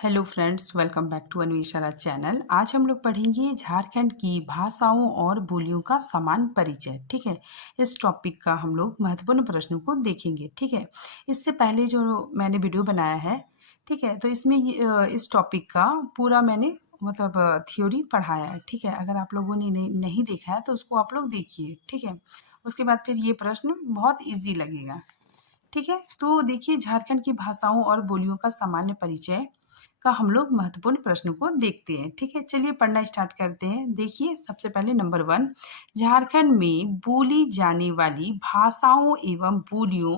Hello friends, welcome back to Anveshana channel. आज हम लोग पढ़ेंगे झारखंड की भाषाओं और बोलियों का समान परिचय। ठीक है, इस टॉपिक का हम लोग महत्वपूर्ण प्रश्नों को देखेंगे। ठीक है, इससे पहले जो मैंने वीडियो बनाया है, ठीक है, तो इसमें इस टॉपिक का पूरा मैंने मतलब थ्योरी पढ़ाया है। ठीक है, अगर आप लोगों ने नहीं देखा है तो उसको आप लोग देखिए। ठीक है, उसके बाद फिर ये प्रश्न बहुत ईजी लगेगा। ठीक है, तो देखिए झारखंड की भाषाओं और बोलियों का सामान्य परिचय का हम लोग महत्वपूर्ण प्रश्नों को देखते हैं। ठीक है, चलिए पढ़ना स्टार्ट करते हैं। देखिए सबसे पहले नंबर 1, झारखंड में बोली जाने वाली भाषाओं एवं बोलियों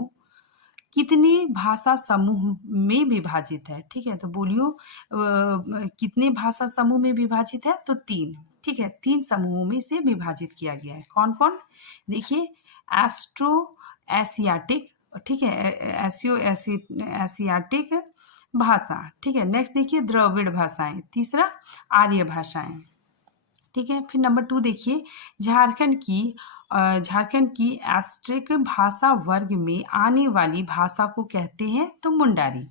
कितने भाषा समूह में विभाजित है। ठीक है, तो बोलियों कितने भाषा समूह में विभाजित है, तो 3। ठीक है, 3 समूहों में से विभाजित किया गया है। कौन कौन, देखिए एस्ट्रो एशियाटिक, ठीक है, एशियाटिक भाषा। ठीक है, नेक्स्ट देखिए द्रविड़ भाषाएं, तीसरा आर्य भाषाएं। ठीक है, फिर नंबर 2 देखिए झारखंड की एस्ट्रिक भाषा वर्ग में आने वाली भाषा को कहते हैं तो मुंडारी।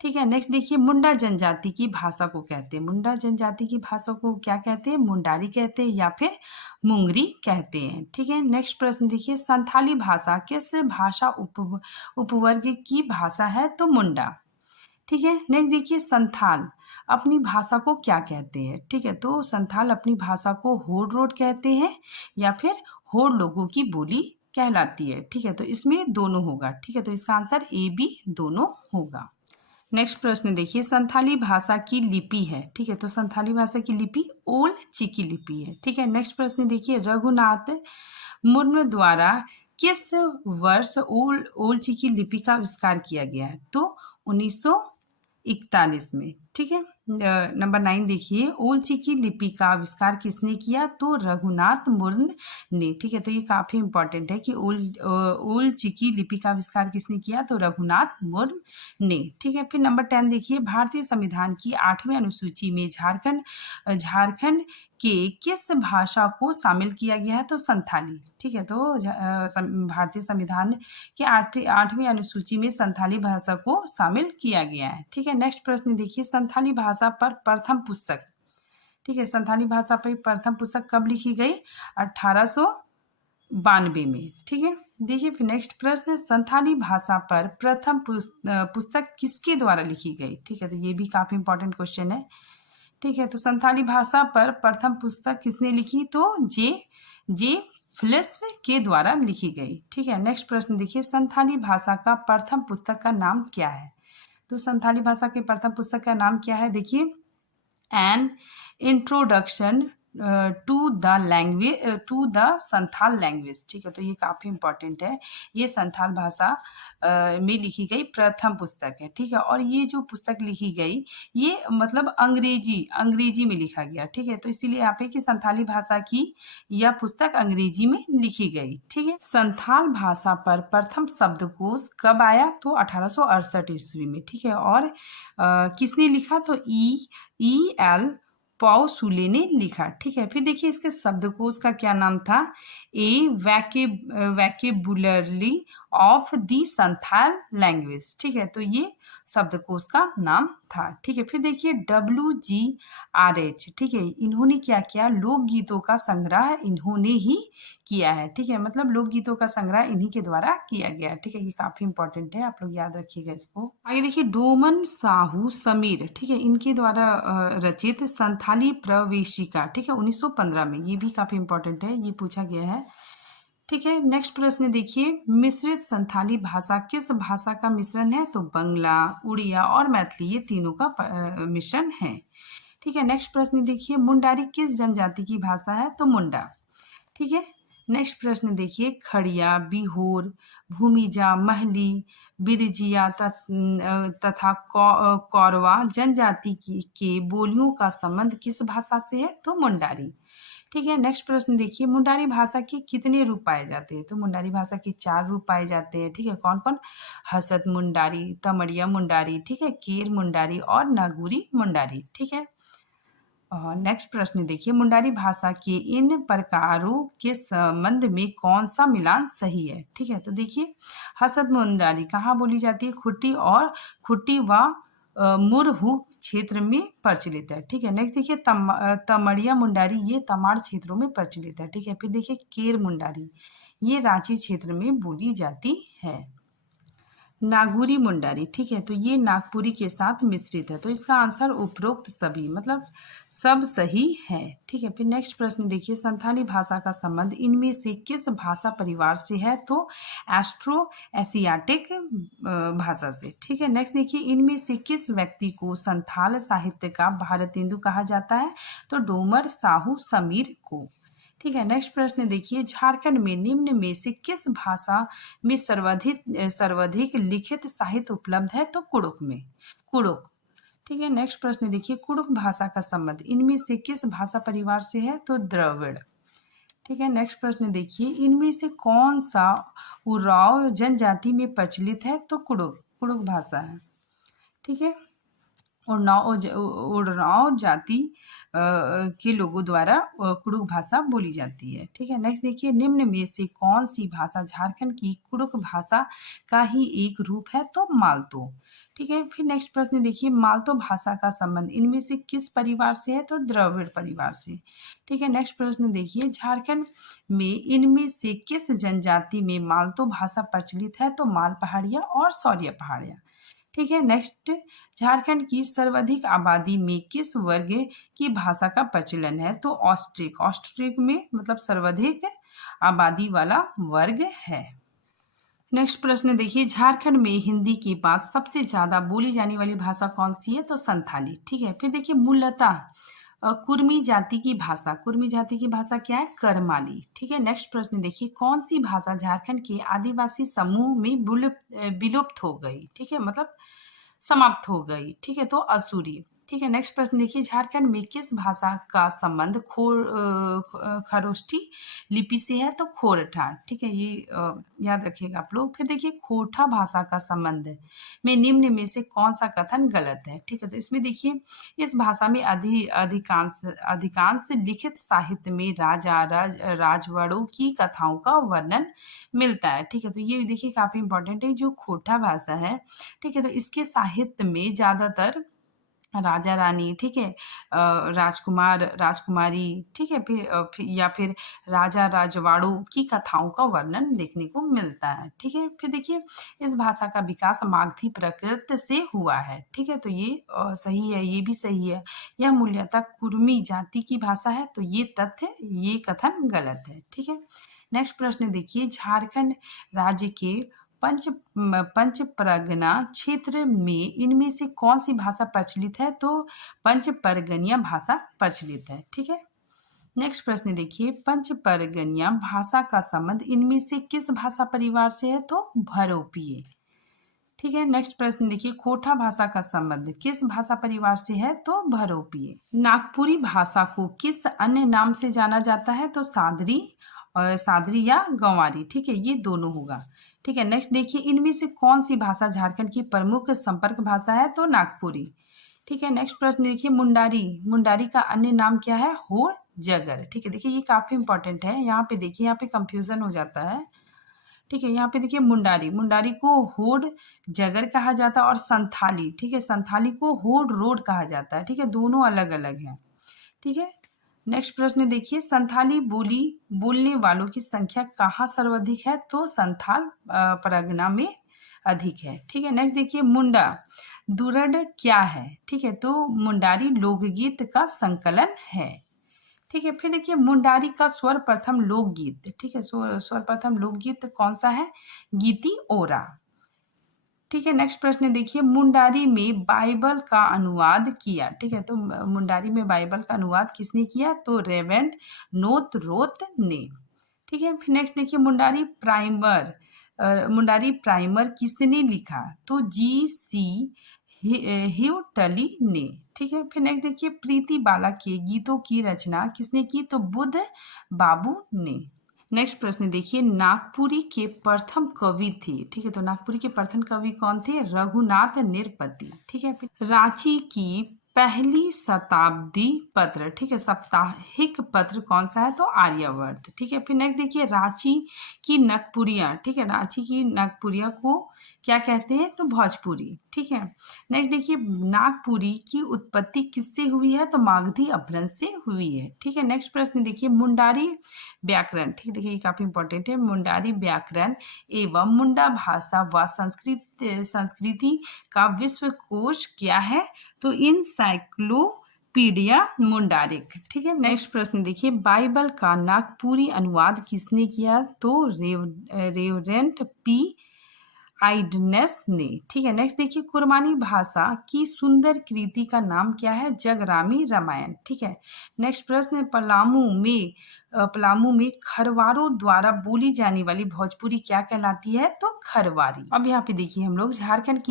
ठीक है, नेक्स्ट देखिए मुंडा जनजाति की भाषा को कहते हैं, मुंडा जनजाति की भाषा को क्या कहते हैं, मुंडारी कहते हैं या फिर मुंगरी कहते हैं। ठीक है, नेक्स्ट प्रश्न देखिए संथाली भाषा किस भाषा उपवर्ग की भाषा है, तो मुंडा। ठीक है, नेक्स्ट देखिए संथाल अपनी भाषा को क्या कहते हैं। ठीक है, तो संथाल अपनी भाषा को होड़ रोड कहते हैं या फिर होड़ लोगों की बोली कहलाती है। ठीक है, तो इसमें दोनों होगा। ठीक है, तो इसका आंसर ए बी दोनों होगा। नेक्स्ट प्रश्न देखिए संथाली भाषा की लिपि है। ठीक है, तो संथाली भाषा की लिपि ओल चिकी लिपि है। ठीक है, नेक्स्ट प्रश्न देखिए रघुनाथ मुर्मू द्वारा किस वर्ष ओल चिकी लिपि का आविष्कार किया गया है, तो 1941 में। ठीक है, नंबर 9 देखिए ओल चिकी लिपि का आविष्कार किसने किया, तो रघुनाथ मुर्मू ने। ठीक है, तो ये काफी इंपॉर्टेंट है कि ओल चिकी लिपि का आविष्कार किसने किया, तो रघुनाथ मुर्मू ने। ठीक है, फिर नंबर 10 देखिए भारतीय संविधान की 8वीं अनुसूची में झारखंड के किस भाषा को शामिल किया गया है, तो संथाली। ठीक है, तो भारतीय संविधान के 8वीं अनुसूची में संथाली भाषा को शामिल किया गया है। ठीक है, नेक्स्ट प्रश्न देखिए संथाली भाषा पर प्रथम पुस्तक, ठीक है, संथाली भाषा पर प्रथम पुस्तक कब लिखी गई, 1892 में। ठीक है, देखिए फिर नेक्स्ट प्रश्न संथाली भाषा पर प्रथम पुस्तक किसके द्वारा लिखी गई। ठीक है, तो ये भी काफी इंपॉर्टेंट क्वेश्चन है। ठीक है, तो संथाली भाषा पर प्रथम पुस्तक किसने लिखी, तो जे फिलिप्स के द्वारा लिखी गई। ठीक है, नेक्स्ट प्रश्न देखिए संथाली भाषा का प्रथम पुस्तक का नाम क्या है, तो संथाली भाषा के प्रथम पुस्तक का नाम क्या है, देखिए an introduction to the Santhal language. ठीक है, तो ये काफी इंपॉर्टेंट है, ये संथाल भाषा में लिखी गई प्रथम पुस्तक है। ठीक है, और ये जो पुस्तक लिखी गई ये मतलब अंग्रेजी में लिखा गया। ठीक है, तो इसीलिए यहाँ पे कि संथाली भाषा की यह पुस्तक अंग्रेजी में लिखी गई। ठीक है, संथाल भाषा पर प्रथम शब्दकोश कब आया, तो 1868 ईस्वी में। ठीक है, और किसने लिखा, तो ई एल पॉल सुले ने लिखा। ठीक है, फिर देखिए इसके शब्दकोश का क्या नाम था, ए वैकेबुलरी ऑफ दी संथाल लैंग्वेज। ठीक है, तो ये शब्दकोश का नाम था। ठीक है, फिर देखिए WGRH, ठीक है, इन्होंने क्या किया, लोकगीतों का संग्रह इन्होंने ही किया है। ठीक है, मतलब लोकगीतों का संग्रह इन्हीं के द्वारा किया गया। ठीक है, ये काफी इंपॉर्टेंट है, आप लोग याद रखिएगा इसको। आगे देखिए डोमन साहू समीर, ठीक है, इनके द्वारा रचित संथाली प्रवेशिका। ठीक है, 1915 में, ये भी काफी इंपॉर्टेंट है, ये पूछा गया है। ठीक है, नेक्स्ट प्रश्न देखिए मिश्रित संथाली भाषा किस भाषा का मिश्रण है, तो बंगला, उड़िया और मैथिली, ये तीनों का मिश्रण है। ठीक है, नेक्स्ट प्रश्न देखिए मुंडारी किस जनजाति की भाषा है, तो मुंडा। ठीक है, नेक्स्ट प्रश्न देखिए खड़िया, बिहोर, भूमिजा, महली, बिरजिया तथा कौरवा जनजाति के बोलियों का संबंध किस भाषा से है, तो मुंडारी। ठीक है, नेक्स्ट प्रश्न देखिए मुंडारी भाषा के कितने रूप पाए जाते हैं, तो मुंडारी भाषा के 4 रूप पाए जाते हैं। ठीक है, कौन कौन, हसत मुंडारी, तमड़िया मुंडारी, ठीक है, केर मुंडारी और नागुरी मुंडारी। ठीक है, नेक्स्ट प्रश्न देखिए मुंडारी भाषा के इन प्रकारों के संबंध में कौन सा मिलान सही है। ठीक है, तो देखिए हसत मुंडारी कहाँ बोली जाती है, खुट्टी व मुरहू क्षेत्र में प्रचलित है। ठीक है, नेक्स्ट देखिए तमड़िया मुंडारी, ये तमाड़ क्षेत्रों में प्रचलित है। ठीक है, फिर देखिए केर मुंडारी, ये रांची क्षेत्र में बोली जाती है। नागुरी मुंडारी, ठीक है, तो ये नागपुरी के साथ मिश्रित है। तो इसका आंसर उपरोक्त सभी, मतलब सब सही है। ठीक है, फिर नेक्स्ट प्रश्न देखिए संथाली भाषा का संबंध इनमें से किस भाषा परिवार से है? तो एस्ट्रो एशियाटिक भाषा से। ठीक है, नेक्स्ट देखिए इनमें से किस व्यक्ति को संथाल साहित्य का भारतेंदु कहा जाता है? तो डोमर साहू समीर को। ठीक है, नेक्स्ट प्रश्न देखिए झारखंड में निम्न में से किस भाषा में सर्वाधिक लिखित साहित्य उपलब्ध है? तो कुड़ुक में, कुड़ुक। ठीक है, नेक्स्ट प्रश्न देखिए कुड़ुक भाषा का संबंध इनमें से किस भाषा परिवार से है? तो द्रविड़। ठीक है, नेक्स्ट प्रश्न देखिए इनमें से कौन सा उराव जनजाति में प्रचलित है? तो कुड़ुक, कुड़ुक भाषा है। ठीक है, उराव जाति के लोगों द्वारा कुड़ुक भाषा बोली जाती है। ठीक है, नेक्स्ट देखिए निम्न में से कौन सी भाषा झारखंड की कुड़ुक भाषा का ही एक रूप है? तो मालतो। ठीक है, फिर नेक्स्ट प्रश्न देखिए मालतो भाषा का संबंध इनमें से किस परिवार से है? तो द्रविड़ परिवार से। ठीक है, नेक्स्ट प्रश्न देखिए झारखंड में इनमें से किस जनजाति में मालतो भाषा प्रचलित है? तो माल पहाड़िया और सौरिया पहाड़िया। ठीक है, नेक्स्ट झारखंड की सर्वाधिक आबादी में किस वर्ग की भाषा का प्रचलन है? तो ऑस्ट्रिक, ऑस्ट्रिक में मतलब सर्वाधिक आबादी वाला वर्ग है। नेक्स्ट प्रश्न देखिए झारखंड में हिंदी के बाद सबसे ज्यादा बोली जाने वाली भाषा कौन सी है? तो संथाली। ठीक है, फिर देखिए मूलतः कुर्मी जाति की भाषा, कुर्मी जाति की भाषा क्या है? करमाली। ठीक है, नेक्स्ट प्रश्न देखिए कौन सी भाषा झारखंड के आदिवासी समूह में विलुप्त हो गई? ठीक है, मतलब समाप्त हो गई। ठीक है, तो असुरी। ठीक है, नेक्स्ट प्रश्न देखिए झारखंड में किस भाषा का संबंध खरोष्ठी लिपि से है? तो खोरठा। ठीक है, ये याद रखिएगा आप लोग। फिर देखिए खोरठा भाषा का संबंध में निम्न में से कौन सा कथन गलत है? ठीक है, तो इसमें देखिए इस भाषा में अधिकांश लिखित साहित्य में राजवाड़ों की कथाओं का वर्णन मिलता है। ठीक है, तो ये देखिए काफी इंपॉर्टेंट है जो खोरठा भाषा है। ठीक है, तो इसके साहित्य में ज्यादातर राजा रानी, ठीक है, राजकुमार राजकुमारी, ठीक है, या फिर राजा राजवाड़ों की कथाओं का वर्णन देखने को मिलता है। ठीक है, फिर देखिए इस भाषा का विकास मागधी प्राकृत से हुआ है। ठीक है, तो ये सही है, ये भी सही है। यह मूलतः कुर्मी जाति की भाषा है, तो ये तथ्य, ये कथन गलत है। ठीक है, नेक्स्ट प्रश्न देखिए झारखंड राज्य के पंच परगना क्षेत्र में इनमें से कौन सी भाषा प्रचलित है? तो पंच परगनिया भाषा प्रचलित है। ठीक है, नेक्स्ट प्रश्न देखिए पंच परगनिया भाषा का संबंध इनमें से किस भाषा परिवार से है? तो भरोपिये। ठीक है, नेक्स्ट प्रश्न देखिए खोरठा भाषा का संबंध किस भाषा परिवार से है? तो भरोपिये। नागपुरी भाषा को किस अन्य नाम से जाना जाता है? तो सादरी और सादरी या गंवारी। ठीक है, ये दोनों होगा। ठीक है, नेक्स्ट देखिए इनमें से कौन सी भाषा झारखंड की प्रमुख संपर्क भाषा है? तो नागपुरी। ठीक है, नेक्स्ट प्रश्न देखिए मुंडारी, मुंडारी का अन्य नाम क्या है? हो जगर। ठीक है, देखिए ये काफी इंपॉर्टेंट है। यहाँ पे देखिए यहाँ पे कंफ्यूजन हो जाता है। ठीक है, यहाँ पे देखिए मुंडारी, मुंडारी को होड जगर कहा जाता है और संथाली, ठीक है, संथाली को होड रोड कहा जाता है। ठीक है, दोनों अलग अलग हैं। ठीक है, नेक्स्ट प्रश्न देखिए संथाली बोली बोलने वालों की संख्या कहाँ सर्वाधिक है? तो संथाल परगना में अधिक है। ठीक है, नेक्स्ट देखिए मुंडा दुरड क्या है? ठीक है, तो मुंडारी लोकगीत का संकलन है। ठीक है, फिर देखिए मुंडारी का सर्वप्रथम लोकगीत, ठीक है, सर्वप्रथम लोकगीत कौन सा है? गीति ओरा। ठीक है, नेक्स्ट प्रश्न देखिए मुंडारी में बाइबल का अनुवाद किया। ठीक है, तो मुंडारी में बाइबल का अनुवाद किसने किया? तो रेवेंड नोत रोत ने। ठीक है, फिर नेक्स्ट देखिए मुंडारी प्राइमर किसने लिखा? तो GC ह्यूटली ने। ठीक है, फिर नेक्स्ट देखिए प्रीति बाला के गीतों की रचना किसने की? तो बुद्ध बाबू ने। नेक्स्ट प्रश्न देखिए नागपुरी के प्रथम कवि थे। ठीक है, तो नागपुरी के प्रथम कवि कौन थे? रघुनाथ निरपति। ठीक है, फिर रांची की पहली शताब्दी पत्र, ठीक है, साप्ताहिक पत्र कौन सा है? तो आर्यावर्त। ठीक है, फिर नेक्स्ट देखिए रांची की नगपुरिया, ठीक है, रांची की नगपुरिया को क्या कहते हैं, तो भोजपुरी। ठीक है, नेक्स्ट देखिए नागपुरी की उत्पत्ति किससे हुई है, तो मागधी अपभ्रंश से हुई है। ठीक है, नेक्स्ट प्रश्न देखिए मुंडारी व्याकरण। ठीक है, देखिए ये काफी इंपॉर्टेंट है। मुंडारी व्याकरण एवं मुंडा भाषा व संस्कृति का विश्वकोश क्या है, तो इंसाइक्लोपीडिया मुंडारिक। ठीक है, नेक्स्ट प्रश्न देखिए बाइबल का नागपुरी अनुवाद किसने किया, तो रेवरेंट पी आइडनेस ने। ठीक है, नेक्स्ट देखिए कुरमानी भाषा की सुंदर कृति का नाम क्या है, जगरामी रामायण। ठीक है, नेक्स्ट प्रश्न पलामू में खरवारों द्वारा बोली जाने वाली भोजपुरी क्या कहलाती है, तो खरवारी। अब यहाँ पे देखिए हम लोग झारखंड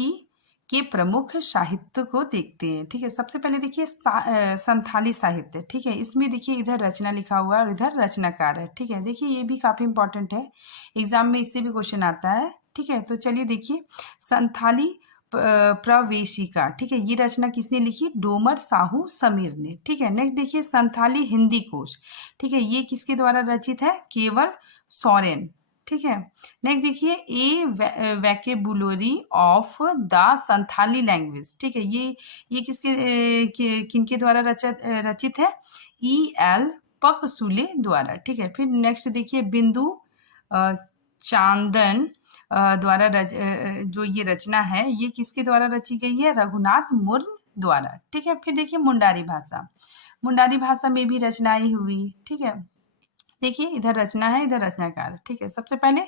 के प्रमुख साहित्य को देखते हैं। ठीक है, सबसे पहले देखिए संथाली साहित्य। ठीक है, इसमें देखिए इधर रचना लिखा हुआ है और इधर रचनाकार है। ठीक है, देखिए ये भी काफी इंपॉर्टेंट है, एग्जाम में इससे भी क्वेश्चन आता है। ठीक है, तो चलिए देखिए संथाली प्रवेशिका। ठीक है, ये रचना किसने लिखी, डोमर साहू समीर ने। ठीक है, नेक्स्ट देखिए संथाली हिंदी कोश। ठीक है, ये किसके द्वारा रचित है, केवल सोरेन। ठीक है, नेक्स्ट देखिए ए वैकेबुलरी ऑफ द संथाली लैंग्वेज। ठीक है, ये किनके द्वारा रचित है, E.L. पकसुले द्वारा। ठीक है, फिर नेक्स्ट देखिए बिंदु चांदन द्वारा जो ये रचना है ये किसके द्वारा रची गई है, रघुनाथ मुर्मू द्वारा। ठीक है, फिर देखिए मुंडारी भाषा में भी रचनाएं हुई। ठीक है, देखिए इधर रचना है, इधर रचनाकार। ठीक है, सबसे पहले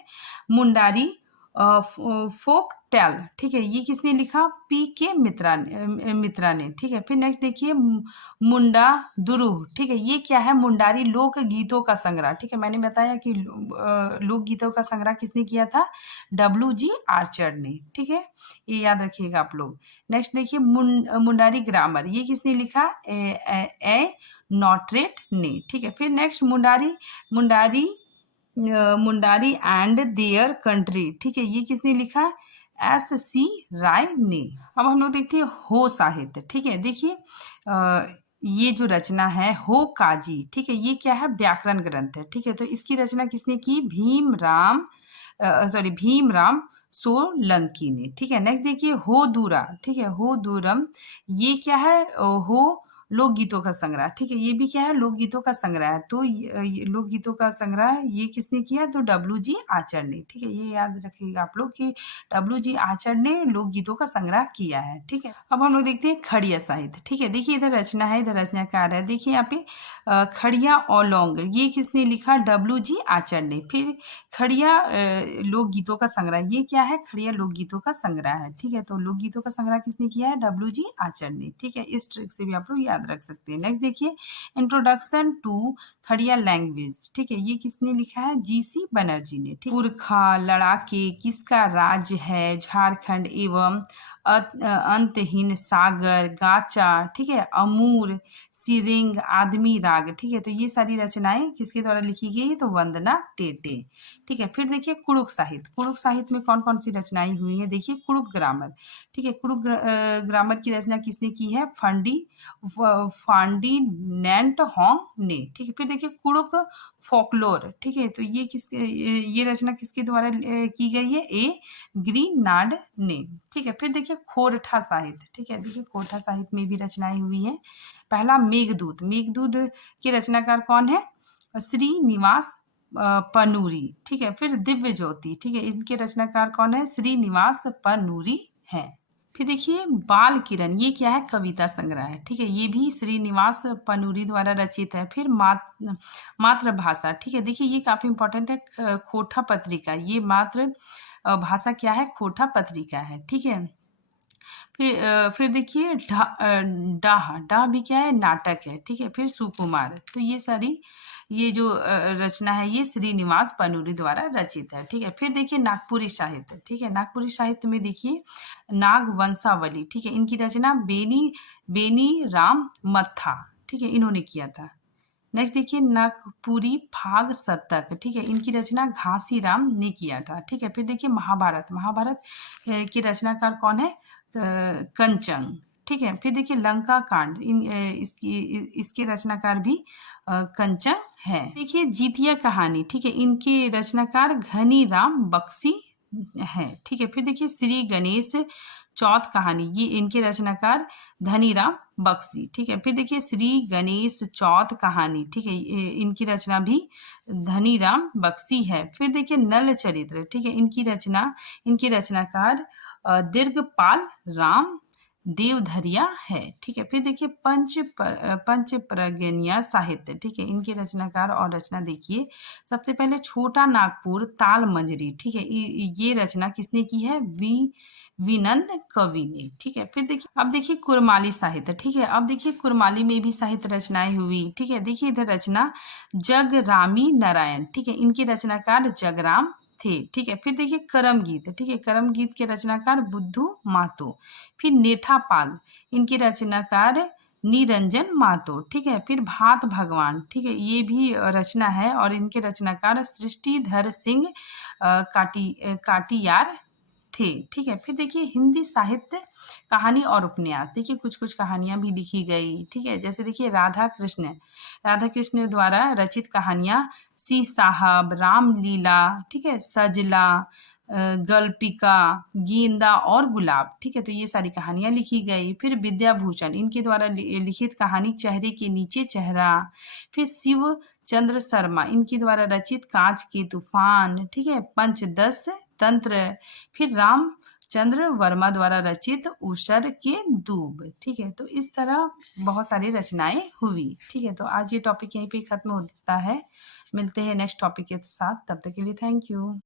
मुंडारी फोक टेल। ठीक है, ये किसने लिखा, पी के मित्रा ने। ठीक है, फिर नेक्स्ट देखिए मुंडा दुरूह। ठीक है, ये क्या है, मुंडारी लोक गीतों का संग्रह। ठीक है, मैंने बताया कि लोक गीतों का संग्रह किसने किया था, W.G. आर्चर ने। ठीक है, ये याद रखिएगा आप लोग। नेक्स्ट देखिए मुंडारी ग्रामर, ये किसने लिखा, ए नॉटरेट ने। ठीक है, फिर next Mundari and their country. ठीक है, ये किसने लिखा, S.C. राय ने। अब हम लोग देखते हैं हो साहित्य। ठीक है, देखिए ये जो रचना है हो काजी। ठीक है, ये क्या है, व्याकरण ग्रंथ है। ठीक है, तो इसकी रचना किसने की, भीमराम सोलंकी ने। ठीक है, नेक्स्ट देखिए हो दूरा। ठीक है, हो दूरम, ये क्या है, हो लोकगीतों का संग्रह। ठीक है, ये भी क्या है, लोकगीतों का संग्रह है। तो लोकगीतों का संग्रह ये किसने किया, तो W.G. आर्चर ने। ठीक है, ये याद रखिएगा आप लोग कि W.G. आर्चर ने लोकगीतों का संग्रह किया है। ठीक है, अब हम लोग देखते हैं खड़िया साहित्य। ठीक है, देखिए इधर रचना है, इधर रचनाकार है। देखिए यहाँ पे खड़िया ओलोंग, ये किसने लिखा, W.G. आर्चर ने। फिर खड़िया लोकगीतों का संग्रह, ये क्या है, खड़िया लोकगीतों का संग्रह है। ठीक है, तो लोकगीतों का संग्रह किसने किया है, W.G. आर्चर ने। ठीक है, इस ट्रिक से भी आप लोग याद रख सकते हैं। नेक्स्ट देखिए इंट्रोडक्शन टू खड़िया लैंग्वेज। ठीक है, ये किसने लिखा है, G.C. बनर्जी ने। पुरखा लड़ाके किसका राज्य है, झारखंड एवं अंतहीन सागर गाचा। ठीक है, अमूर सिरिंग आदमी राग। ठीक है, तो ये सारी रचनाएं किसके द्वारा लिखी गई है, तो वंदना टेटे। ठीक है, फिर देखिए कुड़ुक साहित्य में कौन कौन सी रचनाएं हुई है, देखिए कुड़ुक ग्रामर। ठीक है, कुड़ुक ग्रामर की रचना किसने की है, फांडिनेंट होंग ने। ठीक है, फिर देखिए कुड़ुक फोकलोर। ठीक है, तो ये रचना किसके द्वारा की गई है, ए ग्रीनार्ड ने। ठीक है, फिर देखिए खोरठा साहित्य। ठीक है, देखिए खोरठा साहित्य में भी रचनाएं हुई है। पहला मेघदूत के रचनाकार कौन है, श्रीनिवास पनूरी। ठीक है, फिर दिव्य ज्योति। ठीक है, इनके रचनाकार कौन है, श्रीनिवास पनूरी है। फिर देखिए बाल किरण, ये क्या है, कविता संग्रह है। ठीक है, ये भी श्रीनिवास पनूरी द्वारा रचित है। फिर मातृभाषा। ठीक है, देखिए ये काफी इंपॉर्टेंट है, खोटा पत्रिका। ये मातृ भाषा क्या है, खोटा पत्रिका है। ठीक है, फिर देखिए डाह भी क्या है, नाटक है। ठीक है, फिर सुकुमार। तो ये जो रचना है ये श्रीनिवास पनूरी द्वारा रचित है। ठीक है, फिर देखिए नागपुरी साहित्य। ठीक है, नागपुरी साहित्य में देखिए नागवंशावली। ठीक है, इनकी रचना बेनी राम मत्था। ठीक है, इन्होंने किया था। नेक्स्ट देखिए नागपुरी फाग शतक। ठीक है, इनकी रचना घासीराम ने किया था। ठीक है, फिर देखिए महाभारत के रचनाकार कौन है, कंचन। ठीक है, फिर देखिए लंका कांड, इसके रचनाकार भी कंचन है। देखिए जीतिया कहानी। ठीक है, इनके रचनाकार घनी राम बख्शी है। ठीक है, फिर देखिए श्री गणेश चौथ कहानी, ये इनके रचनाकार धनीराम बख्शी। ठीक है, फिर देखिए श्री गणेश चौथ कहानी, ठीक है, इनकी रचना भी धनीराम बख्शी है। फिर देखिए नल चरित्र, ठीक है, इनकी रचनाकार दीर्घपाल राम देवधरिया है। ठीक है, फिर देखिए पंच प्रगनिया साहित्य, ठीक है, इनके रचनाकार और रचना देखिए। सबसे पहले छोटा नागपुर ताल मंजरी, ठीक है, ये रचना किसने की है? विनंद कवि ने। ठीक है, फिर देखिए अब देखिए कुरमाली साहित्य, ठीक है, अब देखिए कुरमाली में भी साहित्य रचनाएं हुई। ठीक है, देखिए इधर रचना जगरामी नारायण, ठीक है, इनके रचनाकार जगराम थे। ठीक है, फिर देखिए करम गीत, ठीक है, करम गीत के रचनाकार बुद्धू महतो। फिर नेठा पाल, इनके रचनाकार निरंजन महतो। ठीक है, फिर भात भगवान, ठीक है, ये भी रचना है और इनके रचनाकार सृष्टिधर सिंह काटियार थे। ठीक है, फिर देखिए हिंदी साहित्य कहानी और उपन्यास, देखिए कुछ कुछ कहानियां भी लिखी गई। ठीक है, जैसे देखिए राधा कृष्ण द्वारा रचित कहानियां सी साहब, रामलीला, ठीक है, सजला, गल्पिका, गेंदा और गुलाब। ठीक है, तो ये सारी कहानियां लिखी गई। फिर विद्याभूषण, इनके द्वारा लिखित कहानी चेहरे के नीचे चेहरा। फिर शिव चंद्र शर्मा, इनके द्वारा रचित कांच के तूफान। ठीक है, पंचदश तंत्र। फिर रामचंद्र वर्मा द्वारा रचित ऊषर के दूब। ठीक है, तो इस तरह बहुत सारी रचनाएं हुई। ठीक है, तो आज ये टॉपिक यहीं पे खत्म होता है। मिलते हैं नेक्स्ट टॉपिक के साथ, तब तक के लिए थैंक यू।